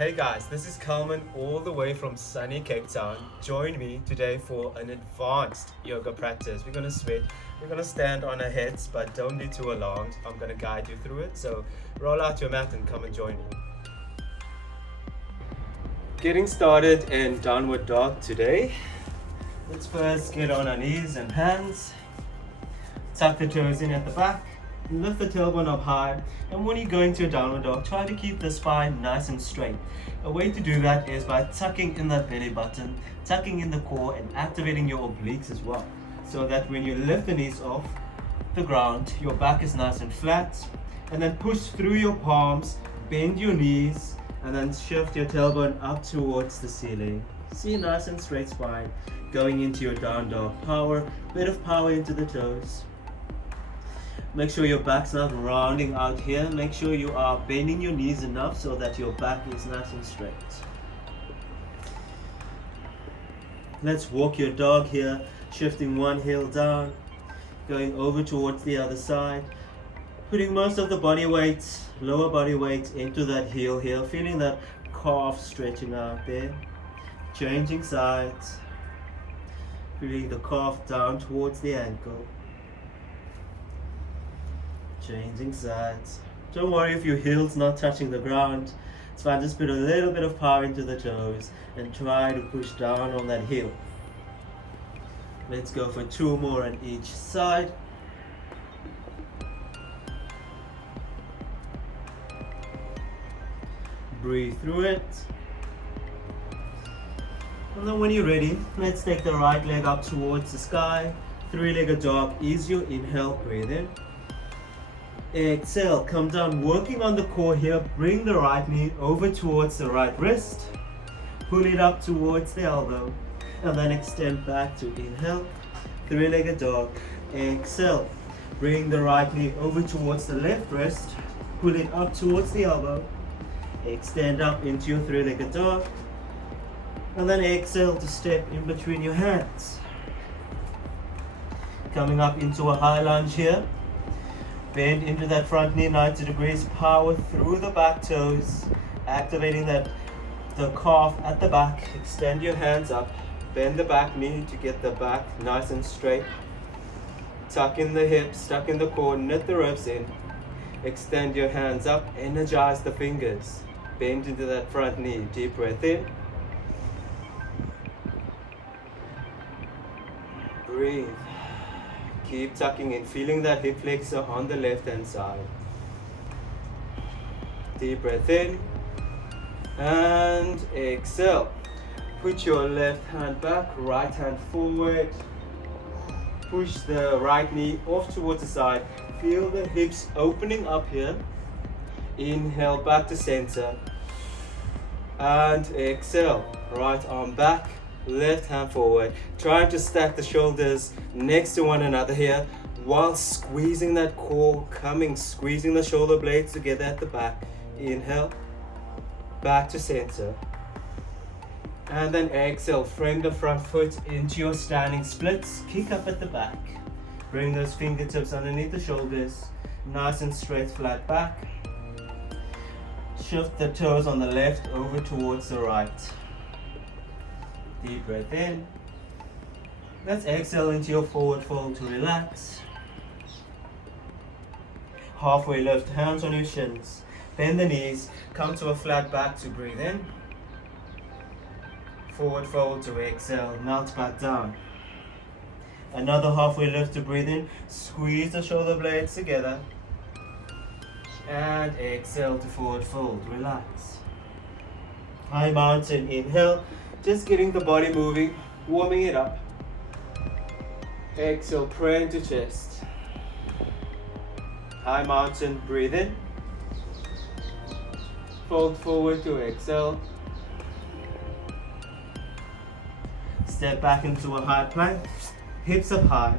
Hey guys, this is Calmin all the way from sunny Cape Town. Join me today for an advanced yoga practice. We're gonna sweat, we're gonna stand on our heads, but don't be too alarmed. I'm gonna guide you through it. So roll out your mat and come and join me. Getting started in downward dog today. Let's first get on our knees and hands. Tuck the toes in at the back. Lift the tailbone up high, and when you go into a downward dog, try to keep the spine nice and straight. A way to do that is by tucking in that belly button, tucking in the core, and activating your obliques as well, so that when you lift the knees off the ground, your back is nice and flat. And then push through your palms, bend your knees, and then shift your tailbone up towards the ceiling. See, nice and straight spine going into your down dog. Power, bit of power into the toes. Make sure your back's not rounding out here. Make sure you are bending your knees enough so that your back is nice and straight. Let's walk your dog here, shifting one heel down, going over towards the other side, putting most of the body weight, lower body weight into that heel here, feeling that calf stretching out there. Changing sides, feeling the calf down towards the ankle. Changing sides. Don't worry if your heel's not touching the ground. It's fine, just put a little bit of power into the toes and try to push down on that heel. Let's go for 2 more on each side. Breathe through it. And then when you're ready, let's take the right leg up towards the sky. 3-legged dog. Ease your inhale, breathe in. Exhale, come down, working on the core here. Bring the right knee over towards the right wrist. Pull it up towards the elbow. And then extend back to inhale. 3-legged dog. Exhale. Bring the right knee over towards the left wrist. Pull it up towards the elbow. Extend up into your 3-legged dog. And then exhale to step in between your hands. Coming up into a high lunge here. Bend into that front knee 90 degrees, power through the back toes, activating the calf at the back. Extend your hands up, bend the back knee to get the back nice and straight. Tuck in the hips, tuck in the core, knit the ribs in. Extend your hands up, energize the fingers. Bend into that front knee, deep breath in. Breathe. Keep tucking in, feeling that hip flexor on the left hand side. Deep breath in and exhale. Put your left hand back, right hand forward. Push the right knee off towards the side. Feel the hips opening up here. Inhale back to center and exhale. Right arm back. Left hand forward, trying to stack the shoulders next to one another here while squeezing that core, squeezing the shoulder blades together at the back. Inhale, back to center. And then exhale, frame the front foot into your standing splits, kick up at the back. Bring those fingertips underneath the shoulders, nice and straight, flat back. Shift the toes on the left over towards the right. Deep breath in. Let's exhale into your forward fold to relax. Halfway lift, hands on your shins. Bend the knees, come to a flat back to breathe in. Forward fold to exhale, melt back down. Another halfway lift to breathe in. Squeeze the shoulder blades together. And exhale to forward fold, relax. High mountain, inhale. Just getting the body moving, warming it up. Exhale, pray into chest. High mountain, breathe in. Fold forward to exhale. Step back into a high plank, hips up high.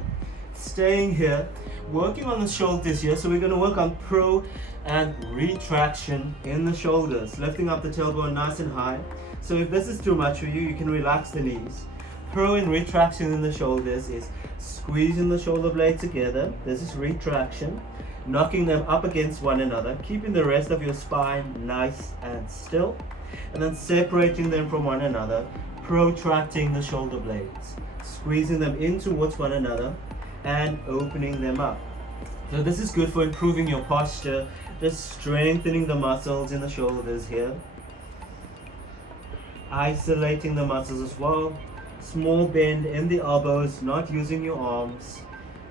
Staying here, working on the shoulders here. So we're going to work on pro and retraction in the shoulders, lifting up the tailbone nice and high. So if this is too much for you, you can relax the knees. Pro and retraction in the shoulders is squeezing the shoulder blade together. This is retraction. knocking them up against one another, keeping the rest of your spine nice and still, and then separating them from one another, protracting the shoulder blades, squeezing them in towards one another, and opening them up. So this is good for improving your posture, just strengthening the muscles in the shoulders here, isolating the muscles as well. Small bend in the elbows, not using your arms,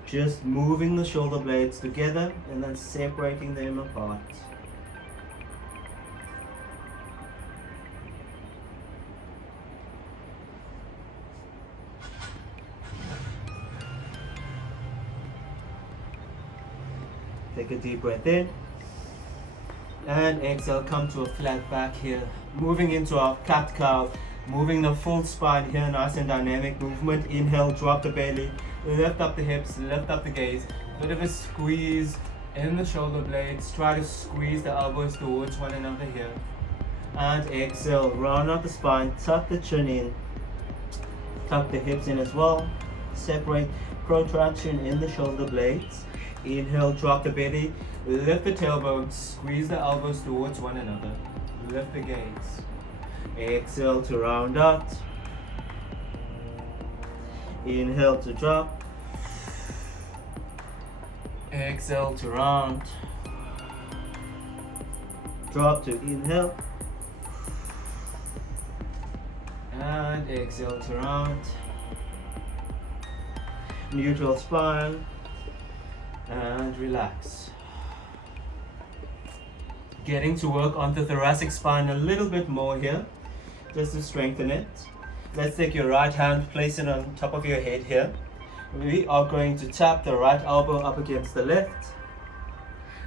just moving the shoulder blades together and then separating them apart. Take a deep breath in and exhale, come to a flat back here, moving into our cat cow, moving the full spine here, nice and dynamic movement. Inhale, drop the belly, lift up the hips, lift up the gaze, bit of a squeeze in the shoulder blades, try to squeeze the elbows towards one another here, and exhale, round out the spine, tuck the chin in, tuck the hips in as well, separate, protraction in the shoulder blades. Inhale, drop the belly, lift the tailbone, squeeze the elbows towards one another, lift the gaze. Exhale to round out. Inhale to drop. Exhale to round. Drop to inhale. And exhale to round. Neutral spine. And relax. Getting to work on the thoracic spine a little bit more here, just to strengthen it. Let's take your right hand, place it on top of your head here. We are going to tap the right elbow up against the left.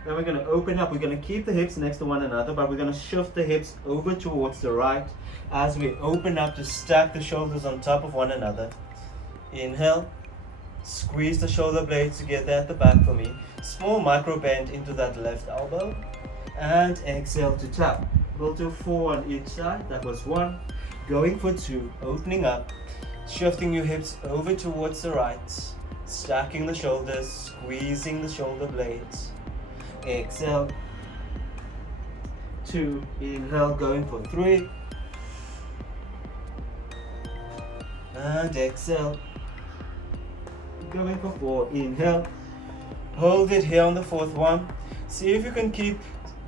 Then we're going to open up. We're going to keep the hips next to one another, but we're going to shift the hips over towards the right as we open up to stack the shoulders on top of one another. Inhale. Squeeze the shoulder blades together at the back for me. Small micro bend into that left elbow. And exhale to tap. We'll do 4 on each side. That was 1. Going for 2. Opening up. Shifting your hips over towards the right. Stacking the shoulders. Squeezing the shoulder blades. Exhale. 2. Inhale. Going for 3. And exhale. Going for 4. Inhale. Hold it here on the 4th one. See if you can keep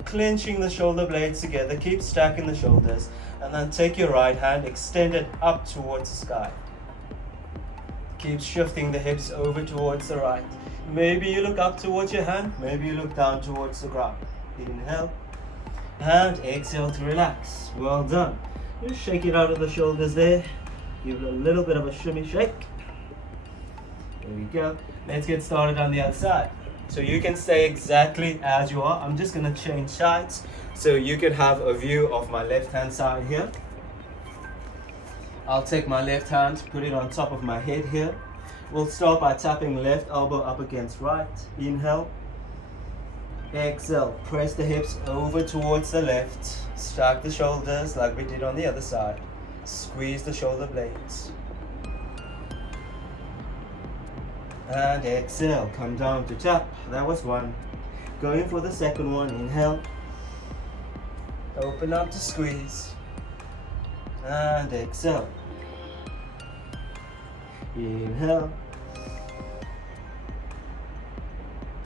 clenching the shoulder blades together. Keep stacking the shoulders. And then take your right hand, extend it up towards the sky. Keep shifting the hips over towards the right. Maybe you look up towards your hand. Maybe you look down towards the ground. Inhale. And exhale to relax. Well done. Just shake it out of the shoulders there. Give it a little bit of a shimmy shake. There we go. Let's get started on the other side. So you can stay exactly as you are. I'm just going to change sides so you can have a view of my left hand side here. I'll take my left hand, put it on top of my head here. We'll start by tapping left elbow up against right. Inhale. Exhale. Press the hips over towards the left. Stack the shoulders like we did on the other side. Squeeze the shoulder blades. And exhale, come down to tap. That was 1. Going for the second one. Inhale. Open up to squeeze. And exhale. Inhale.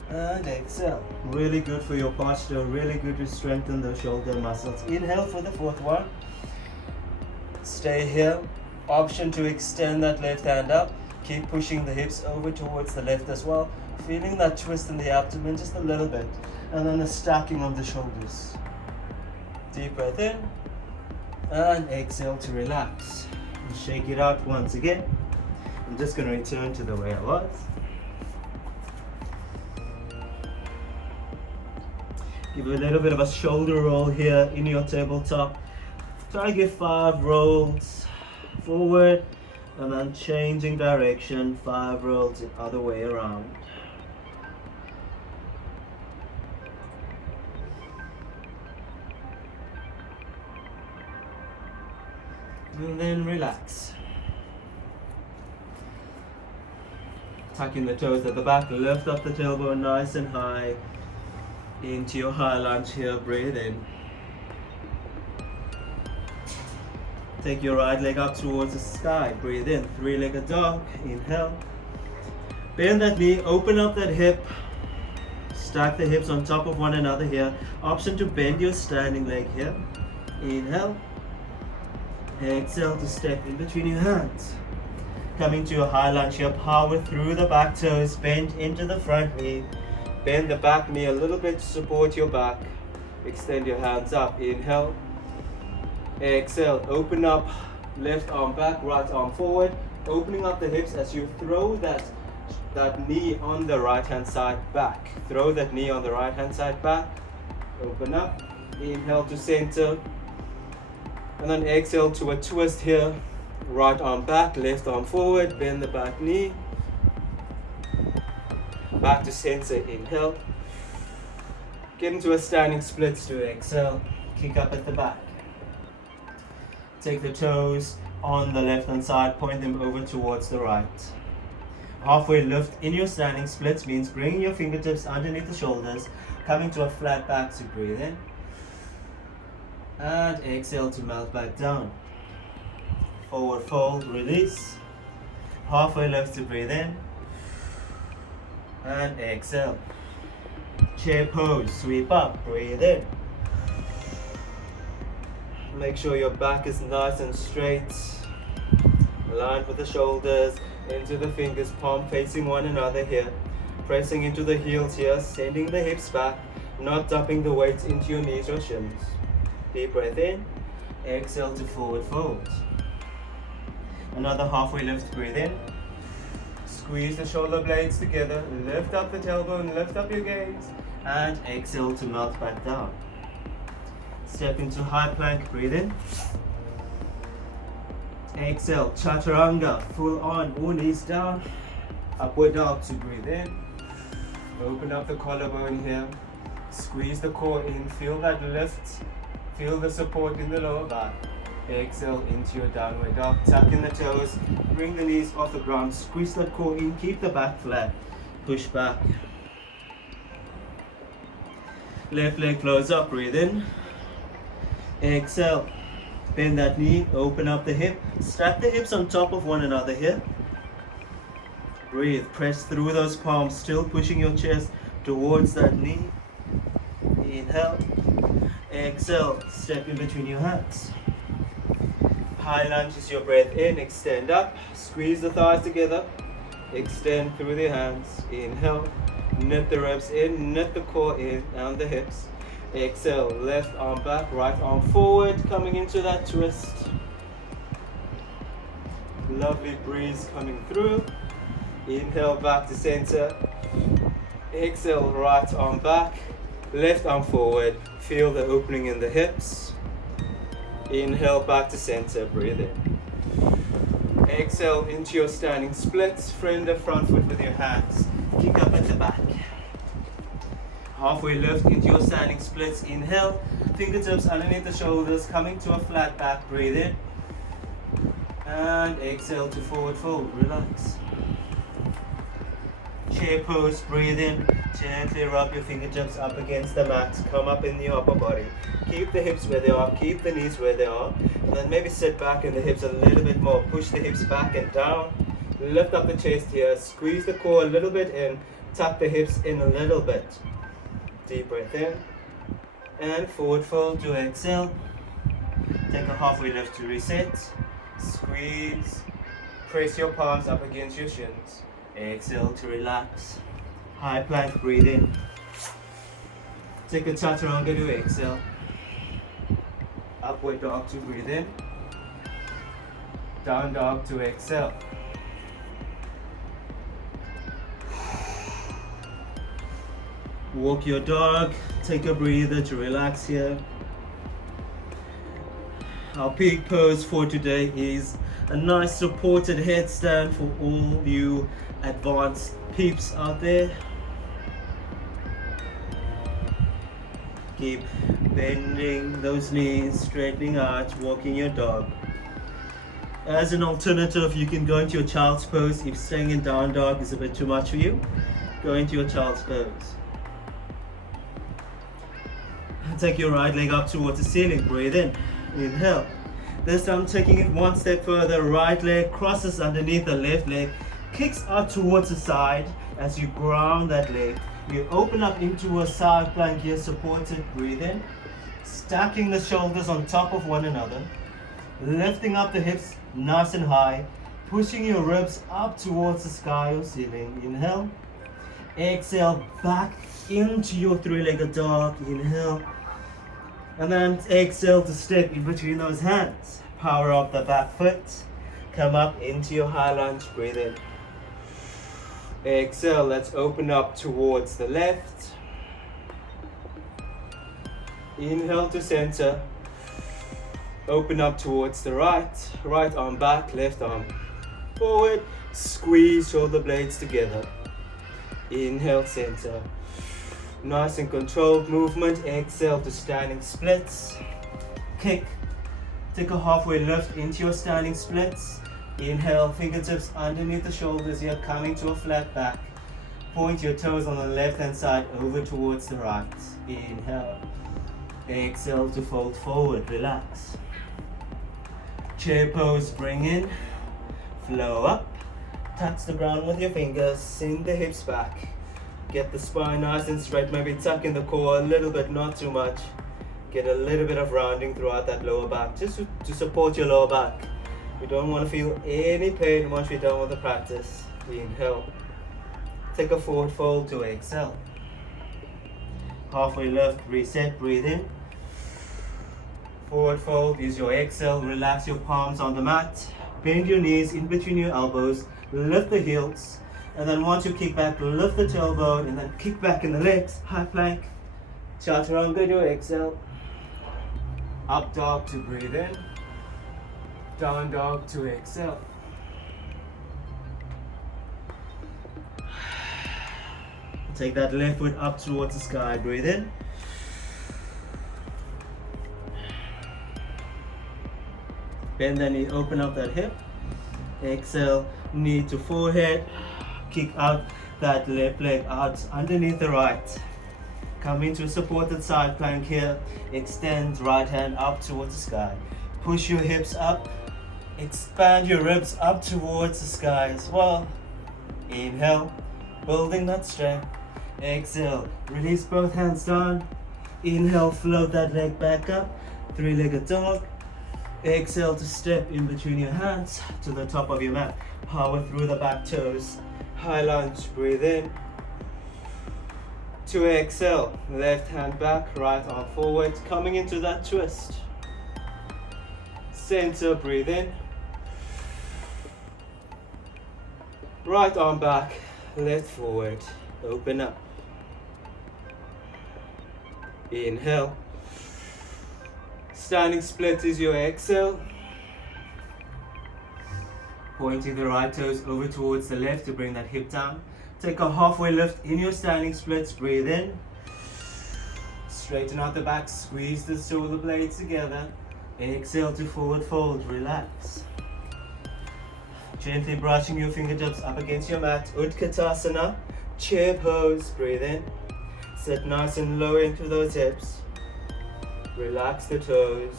And exhale. Really good for your posture. Really good to strengthen the shoulder muscles. Inhale for the 4th one. Stay here. Option to extend that left hand up. Keep pushing the hips over towards the left as well. Feeling that twist in the abdomen just a little bit. And then the stacking of the shoulders. Deep breath in. And exhale to relax. And shake it out once again. I'm just going to return to the way I was. Give a little bit of a shoulder roll here in your tabletop. Try to give 5 rolls forward. And then changing direction, 5 rolls the other way around. And then relax. Tucking the toes at the back, lift up the tailbone nice and high. Into your high lunge here, breathe in. Take your right leg up towards the sky, breathe in, three-legged dog, inhale. Bend that knee, open up that hip, stack the hips on top of one another here. Option to bend your standing leg here, inhale. Exhale to step in between your hands. Coming to a high lunge here, power through the back toes, bend into the front knee. Bend the back knee a little bit to support your back. Extend your hands up, inhale. Exhale, open up, left arm back, right arm forward. Opening up the hips as you throw that knee on the right hand side back. Throw that knee on the right hand side back. Open up, inhale to center. And then exhale to a twist here. Right arm back, left arm forward, bend the back knee. Back to center, inhale. Get into a standing splits to exhale. Kick up at the back. Take the toes on the left hand side, point them over towards the right. Halfway lift in your standing splits means bringing your fingertips underneath the shoulders, coming to a flat back to breathe in. And exhale to melt back down. Forward fold, release. Halfway lift to breathe in. And exhale. Chair pose, sweep up, breathe in. Make sure your back is nice and straight. Aligned with the shoulders, into the fingers, palm facing one another here. Pressing into the heels here, sending the hips back, not dumping the weight into your knees or shins. Deep breath in, exhale to forward fold. Another halfway lift, breathe in. Squeeze the shoulder blades together, lift up the tailbone, lift up your gaze, and exhale to melt back down. Step into high plank, breathe in. Exhale, chaturanga, full on, all knees down. Upward dog to breathe in. Open up the collarbone here. Squeeze the core in, feel that lift. Feel the support in the lower back. Exhale into your downward dog. Tuck in the toes. Bring the knees off the ground. Squeeze that core in. Keep the back flat. Push back. Left leg flows up. Breathe in. Exhale. Bend that knee. Open up the hip. Stack the hips on top of one another here. Breathe. Press through those palms. Still pushing your chest towards that knee. Inhale. Exhale. Step in between your hands. High lunge is your breath in. Extend up. Squeeze the thighs together. Extend through the hands. Inhale. Knit the ribs in. Knit the core in and the hips. Exhale. Left arm back. Right arm forward. Coming into that twist. Lovely breeze coming through. Inhale back to center. Exhale. Right arm back. Left arm forward. Feel the opening in the hips. Inhale back to center, breathe in. Exhale into your standing splits. Frame the front foot with your hands. Kick up at the back. Halfway lift into your standing splits. Inhale. Fingertips underneath the shoulders. Coming to a flat back, breathe in. And exhale to forward fold, relax. Chair pose, breathe in. Gently rub your fingertips up against the mat. Come up in your upper body. Keep the hips where they are. Keep the knees where they are. And then maybe sit back in the hips a little bit more. Push the hips back and down. Lift up the chest here. Squeeze the core a little bit in. Tuck the hips in a little bit. Deep breath in. And forward fold to exhale. Take a halfway lift to reset. Squeeze. Press your palms up against your shins. Exhale to relax. High plank, breathe in. Take a chaturanga to exhale. Upward dog to breathe in. Down dog to exhale. Walk your dog. Take a breather to relax here. Our peak pose for today is a nice supported headstand for all you advanced peeps out there. Keep bending those knees, straightening out, walking your dog. As an alternative, you can go into your child's pose. If staying in down dog is a bit too much for you, go into your child's pose. Take your right leg up towards the ceiling. Breathe in. Inhale. This time taking it one step further. Right leg crosses underneath the left leg. Kicks out towards the side as you ground that leg. You open up into a side plank here, supported. Breathe in. Stacking the shoulders on top of one another. Lifting up the hips nice and high. Pushing your ribs up towards the sky or ceiling. Inhale. Exhale back into your three-legged dog. Inhale. And then exhale to step in between those hands. Power up the back foot. Come up into your high lunge. Breathe in. Exhale. Let's open up towards the left. Inhale to center. Open up towards the right. Right arm back, left arm forward. Squeeze shoulder blades together. Inhale, center. Nice and controlled movement. Exhale to standing splits. Kick. Take a halfway lift into your standing splits. Inhale, fingertips underneath the shoulders here, coming to a flat back. Point your toes on the left hand side over towards the right. Inhale. Exhale to fold forward, relax. Chair pose, bring in, flow up, touch the ground with your fingers, sink the hips back. Get the spine nice and straight, maybe tuck in the core a little bit, not too much. Get a little bit of rounding throughout that lower back, just to support your lower back. We don't want to feel any pain once we're done with the practice. Inhale. Take a forward fold to exhale. Halfway lift, reset, breathe in. Forward fold, use your exhale, relax your palms on the mat. Bend your knees in between your elbows, lift the heels. And then once you kick back, lift the tailbone and then kick back in the legs. High plank. Chaturanga to exhale. Up dog to breathe in. Down dog to exhale. Take that left foot up towards the sky. Breathe in. Bend the knee, open up that hip. Exhale, knee to forehead. Kick out that left leg out underneath the right. Come into a supported side plank here. Extend right hand up towards the sky. Push your hips up. Expand your ribs up towards the sky as well. Inhale, building that strength. Exhale, release both hands down. Inhale, float that leg back up. Three-legged dog. Exhale to step in between your hands to the top of your mat. Power through the back toes. High lunge, breathe in. To exhale, left hand back, right arm forward, coming into that twist. Center, breathe in. Right arm back, left forward, open up. Inhale. Standing split is your exhale. Pointing the right toes over towards the left to bring that hip down. Take a halfway lift in your standing splits. Breathe in. Straighten out the back. Squeeze the shoulder blades together. Exhale to forward fold. Relax. Gently brushing your fingertips up against your mat. Utkatasana. Chair pose. Breathe in. Sit nice and low into those hips. Relax the toes.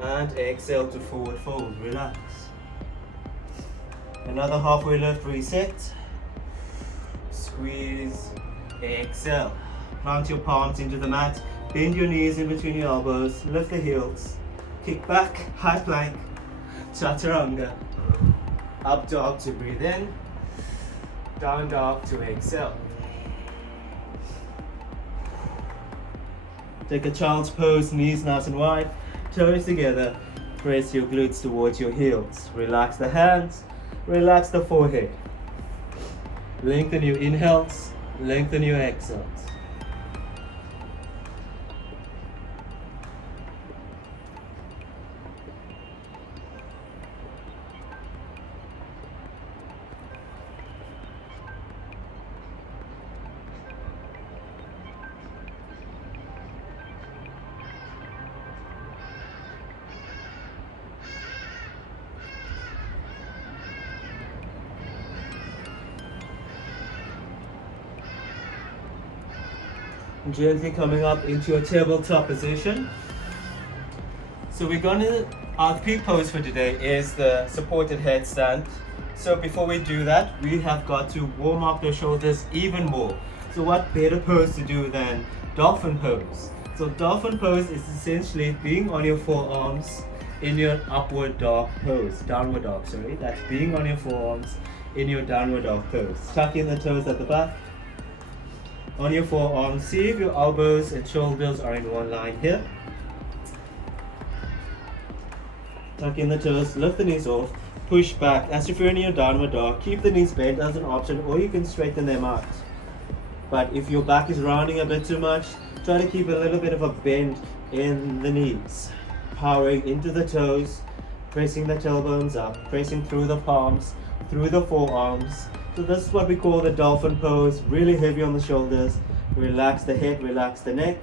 And exhale to forward fold. Relax. Another halfway lift, reset. Squeeze, exhale. Plant your palms into the mat. Bend your knees in between your elbows. Lift the heels. Kick back, high plank. Chaturanga. Up dog to breathe in. Down dog to exhale. Take a child's pose, knees nice and wide. Toes together. Press your glutes towards your heels. Relax the hands. Relax the forehead. Lengthen your inhales, lengthen your exhales. Gently coming up into your tabletop position. So our peak pose for today is the supported headstand. So before we do that, we have got to warm up the shoulders even more. So what better pose to do than dolphin pose? So dolphin pose is essentially being on your forearms in your downward dog, sorry. That's being on your forearms in your downward dog pose. Tuck in the toes at the back. On your forearms, see if your elbows and shoulders are in one line here. Tuck in the toes, lift the knees off, push back as if you're in your downward dog. Keep the knees bent as an option, or you can straighten them out. But if your back is rounding a bit too much, try to keep a little bit of a bend in the knees. Powering into the toes, pressing the tailbones up, pressing through the palms, through the forearms. So this is what we call the dolphin pose, really heavy on the shoulders. Relax the head, relax the neck.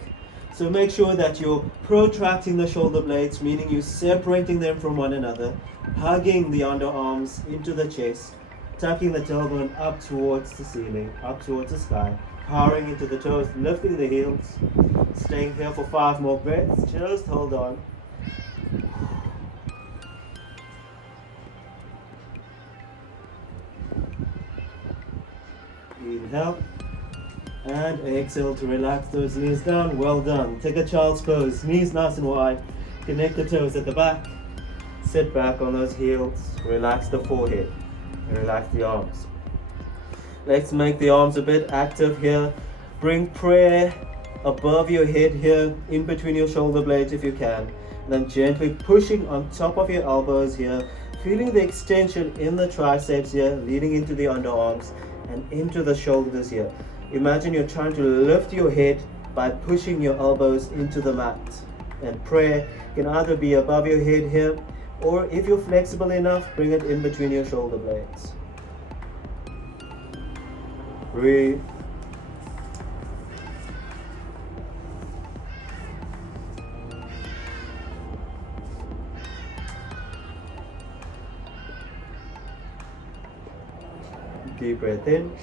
So make sure that you're protracting the shoulder blades, meaning you're separating them from one another, hugging the underarms into the chest, tucking the tailbone up towards the ceiling, up towards the sky, powering into the toes, lifting the heels, staying here for 5 more breaths. Just hold on. Inhale and exhale to relax those knees down. Well done. Take a child's pose, knees nice and wide. Connect the toes at the back. Sit back on those heels. Relax the forehead and relax the arms. Let's make the arms a bit active here. Bring prayer above your head here, in between your shoulder blades if you can. Then gently pushing on top of your elbows here, feeling the extension in the triceps here, leading into the underarms and into the shoulders here. Imagine you're trying to lift your head by pushing your elbows into the mat. And prayer can either be above your head here, or if you're flexible enough, bring it in between your shoulder blades. Breathe. Deep breath in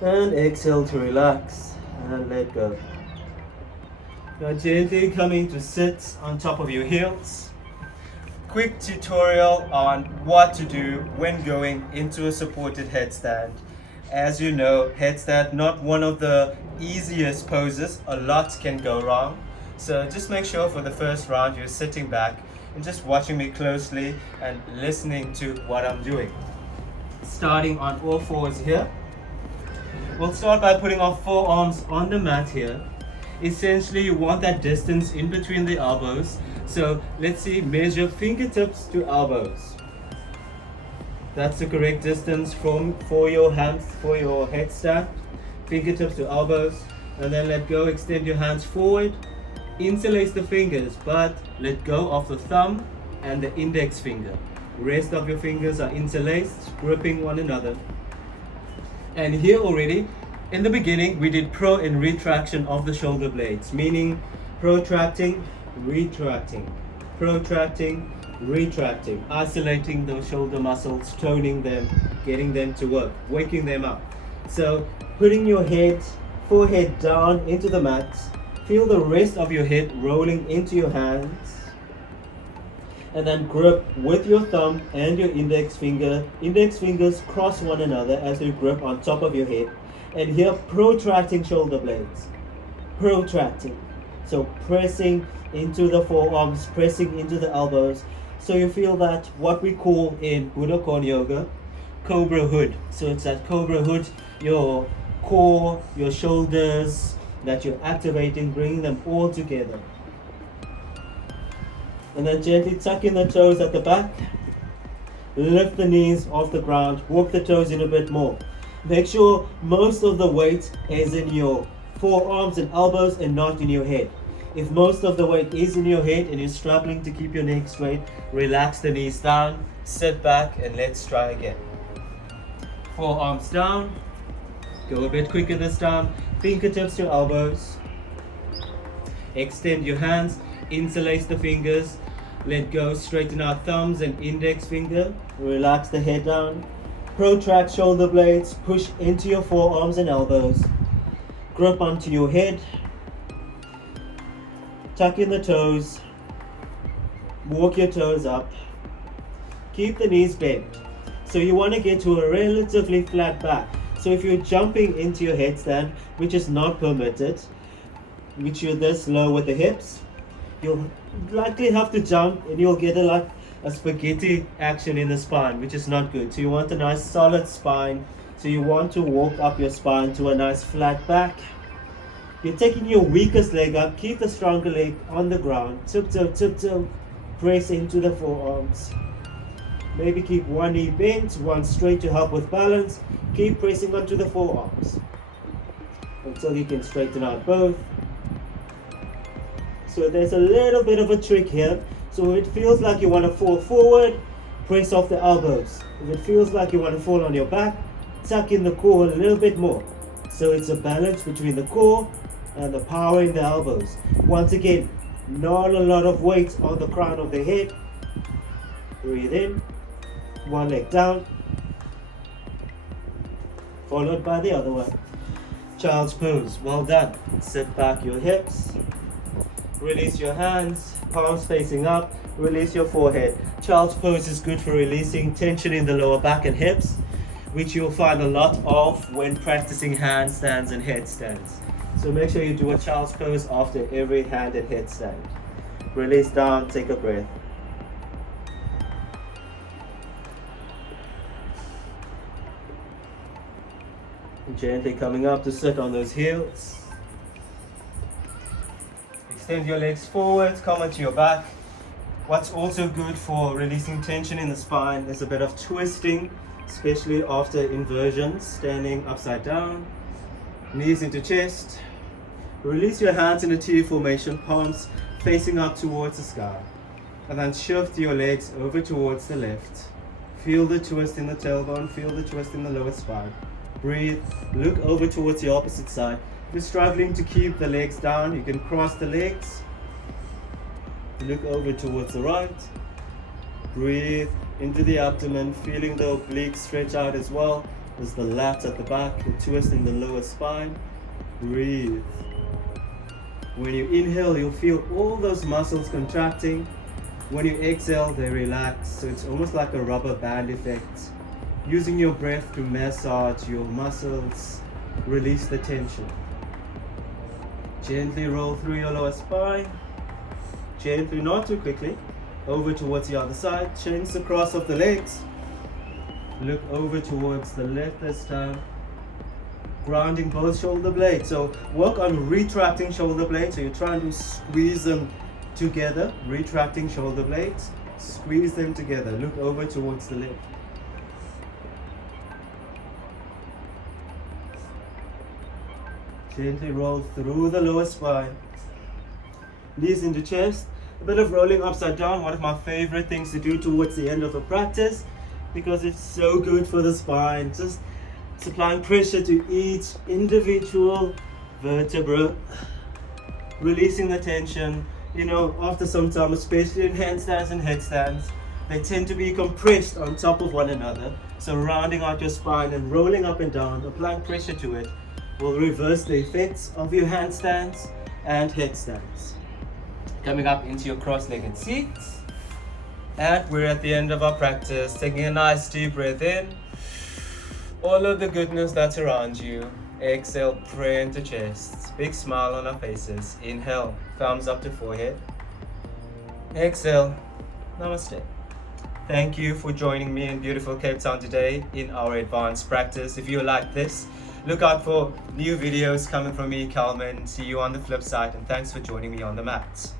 and exhale to relax and let go. Now gently coming to sit on top of your heels. Quick tutorial on what to do when going into a supported headstand. As you know, headstand not one of the easiest poses. A lot can go wrong. So just make sure for the first round you're sitting back and just watching me closely and listening to what I'm doing. Starting on all fours here. We'll start by putting our forearms on the mat here. Essentially, you want that distance in between the elbows. So let's see, measure fingertips to elbows. That's the correct distance for your hands, for your headstand. Fingertips to elbows. And then let go, extend your hands forward. Interlace the fingers, but let go of the thumb and the index finger. Rest of your fingers are interlaced, gripping one another. And here already, in the beginning, we did pro and retraction of the shoulder blades, meaning protracting, retracting, protracting, retracting, isolating those shoulder muscles, toning them, getting them to work, waking them up. So putting your forehead down into the mat, feel the rest of your head rolling into your hands. And then grip with your thumb and your index finger. Index fingers cross one another as you grip on top of your head. And here, protracting shoulder blades. Protracting. So pressing into the forearms, pressing into the elbows. So you feel that what we call in Budokan yoga, cobra hood. So it's that cobra hood, your core, your shoulders, that you're activating, bringing them all together. And then gently tuck in the toes at the back. Lift the knees off the ground. Walk the toes in a bit more. Make sure most of the weight is in your forearms and elbows and not in your head. If most of the weight is in your head and you're struggling to keep your neck straight, relax the knees down, sit back, and let's try again. Forearms down. Go a bit quicker this time. Fingertips to elbows. Extend your hands. Interlace the fingers. Let go, straighten out thumbs and index finger. Relax the head down. Protract shoulder blades. Push into your forearms and elbows. grip onto your head, tuck in the toes, walk your toes up, keep the knees bent. So you want to get to a relatively flat back. So if you're jumping into your headstand, which is not permitted, which you're this low with the hips, you'll likely have to jump and you'll get a spaghetti action in the spine, which is not good. So you want a nice solid spine. So you want to walk up your spine to a nice flat back. You're taking your weakest leg up, keep the stronger leg on the ground, tiptoe, press into the forearms. Maybe keep one knee bent, one straight to help with balance. Keep pressing onto the forearms until you can straighten out both. So there's a little bit of a trick here. So if it feels like you want to fall forward, press off the elbows. If it feels like you want to fall on your back, tuck in the core a little bit more. So it's a balance between the core and the power in the elbows. Once again, not a lot of weight on the crown of the head. Breathe in, one leg down, followed by the other one. Child's pose, well done. Sit back your hips, release your hands, palms facing up, release your forehead. Child's pose is good for releasing tension in the lower back and hips, which you'll find a lot of when practicing handstands and headstands. So make sure you do a child's pose after every hand and headstand. Release down, take a breath. Gently coming up to sit on those heels. Extend your legs forward, come onto your back. What's also good for releasing tension in the spine is a bit of twisting, especially after inversions, standing upside down, knees into chest. Release your hands in a T formation, palms facing up towards the sky. And then shift your legs over towards the left. Feel the twist in the tailbone, feel the twist in the lower spine. Breathe, look over towards the opposite side. If you're struggling to keep the legs down, you can cross the legs. Look over towards the right. Breathe into the abdomen, feeling the obliques stretch out as well. There's the lats at the back, the twist in the lower spine. Breathe. When you inhale, you'll feel all those muscles contracting. When you exhale, they relax. So it's almost like a rubber band effect. Using your breath to massage your muscles, release the tension. Gently roll through your lower spine. Gently, not too quickly, over towards the other side. Change the cross of the legs. Look over towards the left this time. Grounding both shoulder blades. So work on retracting shoulder blades. So you're trying to squeeze them together. Retracting shoulder blades. Squeeze them together. Look over towards the left. Gently roll through the lower spine. Knees into chest. A bit of rolling upside down. One of my favorite things to do towards the end of a practice, because it's so good for the spine. Just supplying pressure to each individual vertebra. Releasing the tension. You know, after some time, especially in handstands and headstands, they tend to be compressed on top of one another. So rounding out your spine and rolling up and down, applying pressure to it, will reverse the effects of your handstands and headstands. Coming up into your cross-legged seats. And we're at the end of our practice. Taking a nice deep breath in. All of the goodness that's around you. Exhale, pray into chest. Big smile on our faces. Inhale, thumbs up to forehead. Exhale, namaste. Thank you for joining me in beautiful Cape Town today in our advanced practice. If you like this, look out for new videos coming from me, Calmin. See you on the flip side, and thanks for joining me on the mats.